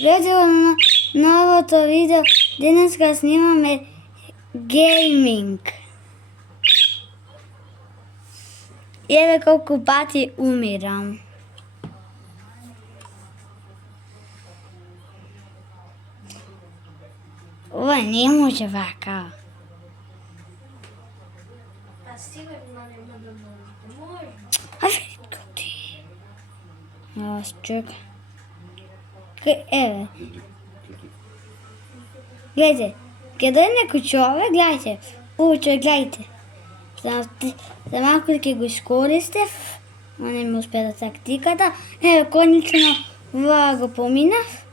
Гледате на новото видео, денеска снимаме гейминг. И еве колку пати умирам. Ова не може вака. Па сигурно нема да може. А видко ти. Аз чекай. Еве. Гледайте. Каде е некој човек, гледайте. Човек, гледайте. За малку ќе го искористев, но не ми успе да тактиката. Еве, конечно, ова го поминав.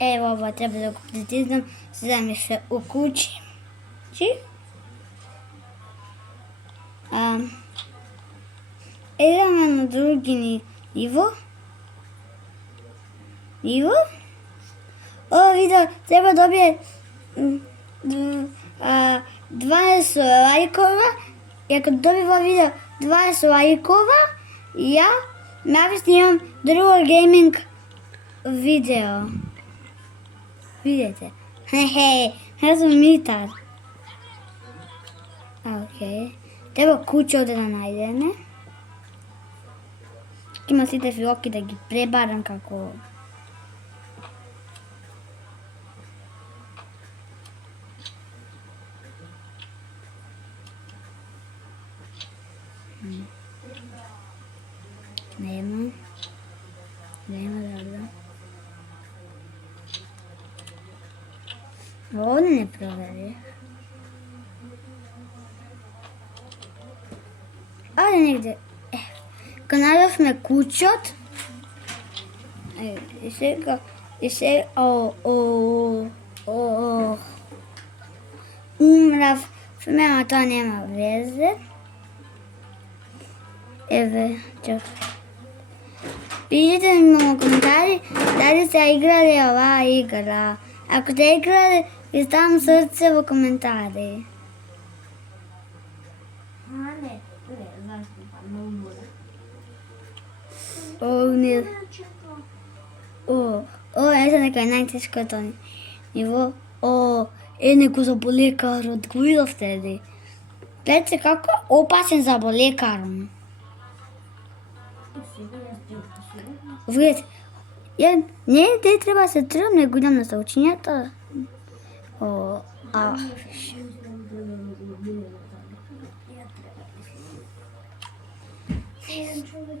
Ево, ова треба да го притиснам, за да ми се укучи. Идеме на други ниво. Ова видео треба да добие 20 лајкова. И ако доби ова видео 20 лајкова, ја снимам друго гейминг видео. Видете? Јас сум митар. Океј. Треба куќето да најдеме. Има сите филоки да ги пребарам како... Нема да. Овде не провери. Ајде негде. Кога најдовме куќот. И сега умрав. Ама тоа нема везе. Еве, чакай. Пишете ми во коментари дали сте играли оваа игра. Ако сте играли, ви ставам срце во коментари. Не, зашто па не умора. Ова е нека најтешкото ниво. Некој заболекарот, го видовте ли? Гледате како опасен заболекарот. Видите, не треба да се тргам, не го идам на соучењата.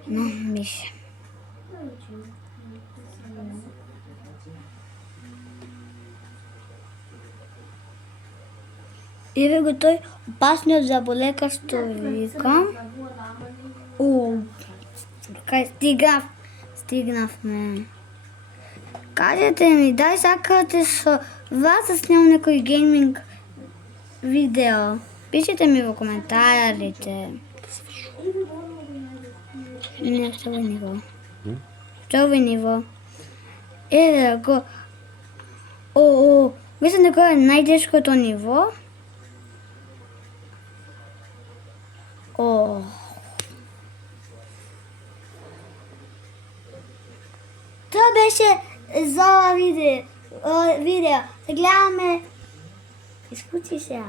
Но, мише. Еве го тој опасниот заболекар што викам. Кај стигнавме. Кажете ми, дај сакате со вас да снимам некој гейминг видео. Пишете ми во коментарите. Не, што овој ниво. Што овој ниво. Еве го... Мислам дека е најтешкото ниво. Тоа беше за ова видео. Се гледаме. Искучи се.